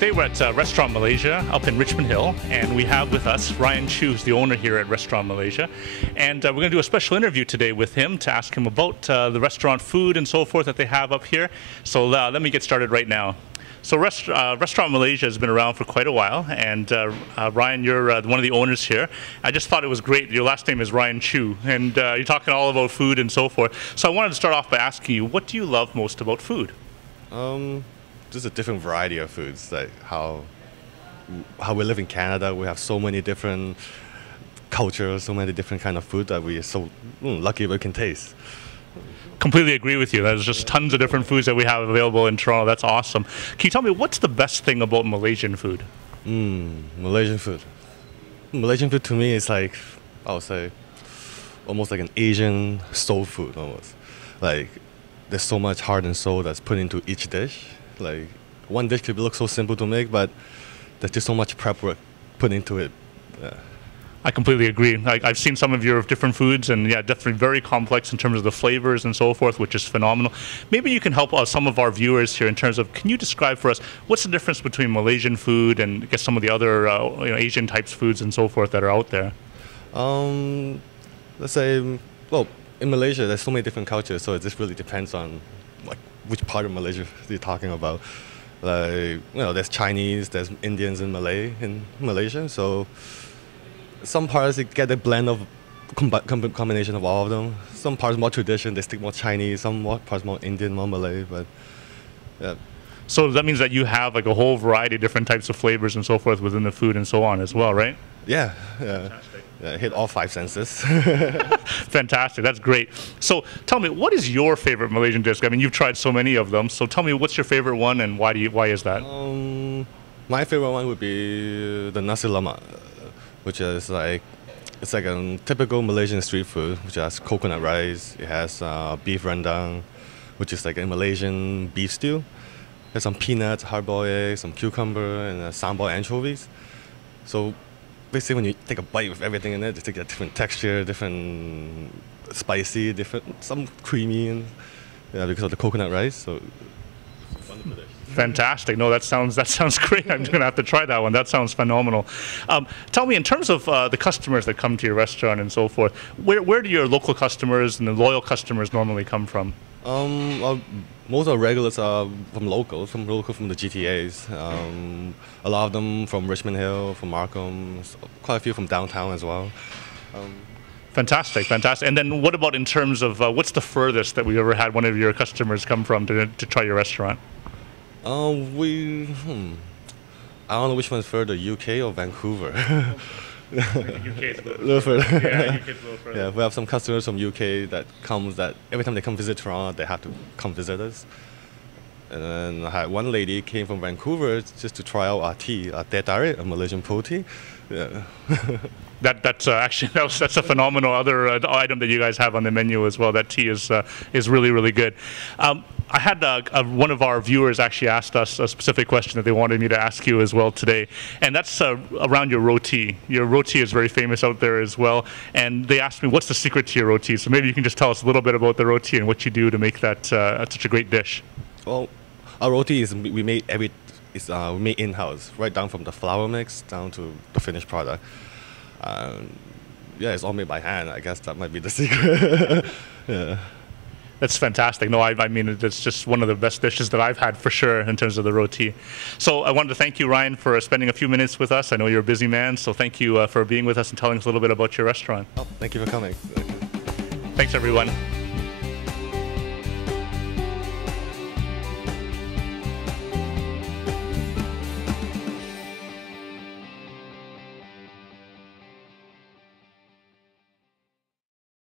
Today we're at Restaurant Malaysia up in Richmond Hill, and we have with us Ryan Chu, who's the owner here at Restaurant Malaysia. And we're going to do a special interview today with him to ask him about the restaurant food and so forth that they have up here. So let me get started right now. So Restaurant Malaysia has been around for quite a while, and Ryan, you're one of the owners here. I just thought it was great. Your last name is Ryan Chu, and you're talking all about food and so forth. So I wanted to start off by asking you, what do you love most about food? Just a different variety of foods, like how we live in Canada. We have so many different cultures, so many different kind of food that we are so lucky we can taste. Completely agree with you. There's just tons of different foods that we have available in Toronto. That's awesome. Can you tell me what's the best thing about Malaysian food? Malaysian food. Malaysian food to me is like, I would say, almost like an Asian soul food almost. Like there's so much heart and soul that's put into each dish. Like one dish could look so simple to make, but there's just so much prep work put into it. Yeah. I completely agree. I've seen some of your different foods, and yeah, definitely very complex in terms of the flavors and so forth, which is phenomenal. Maybe you can help some of our viewers here in terms of, can you describe for us what's the difference between Malaysian food and I guess some of the other Asian types foods and so forth that are out there? Let's say, well, in Malaysia, there's so many different cultures, so it just really depends on like which part of Malaysia you're talking about. Like, there's Chinese, there's Indians and Malay in Malaysia, so some parts you get a blend of combination of all of them. Some parts more tradition, they stick more Chinese, some parts more Indian, more Malay, but yeah. So that means that you have like a whole variety of different types of flavors and so forth within the food and so on as well, right? Yeah, yeah. Yeah, hit all five senses. Fantastic, that's great. So tell me, what is your favorite Malaysian dish? I mean, you've tried so many of them, so tell me what's your favorite one and why is that? My favorite one would be the nasi lemak, which is like, it's like a typical Malaysian street food, which has coconut rice, it has beef rendang, which is like a Malaysian beef stew. There's some peanuts, hard-boiled eggs, some cucumber, and sambal anchovies. So basically, when you take a bite with everything in it, you take a different texture, different spicy, some creamy, and because of the coconut rice. So fantastic! No, that sounds great. I'm going to have to try that one. That sounds phenomenal. Tell me, in terms of the customers that come to your restaurant and so forth, where do your local customers and the loyal customers normally come from? Well, most of our regulars are from the GTAs. A lot of them from Richmond Hill, from Markham, quite a few from downtown as well. Fantastic, fantastic. And then what about in terms of what's the furthest that we ever had one of your customers come from to try your restaurant? I don't know which one's further, UK or Vancouver. UK is a little further. Yeah, UK is a little further. Yeah, we have some customers from UK that every time they come visit Toronto, they have to come visit us. And then I had one lady came from Vancouver just to try out our tea, our teh tarik, a Malaysian po tea. Yeah. That's actually that's a phenomenal other item that you guys have on the menu as well. That tea is really, really good. I had one of our viewers actually asked us a specific question that they wanted me to ask you as well today, and that's around your roti. Your roti is very famous out there as well, and they asked me, what's the secret to your roti? So maybe you can just tell us a little bit about the roti and what you do to make that such a great dish. Well, our roti is we made in-house, right down from the flour mix down to the finished product. Yeah, it's all made by hand. I guess that might be the secret. Yeah. That's fantastic. No, I mean, it's just one of the best dishes that I've had for sure in terms of the roti. So I wanted to thank you, Ryan, for spending a few minutes with us. I know you're a busy man, so thank you for being with us and telling us a little bit about your restaurant. Oh, thank you for coming. Thanks, everyone.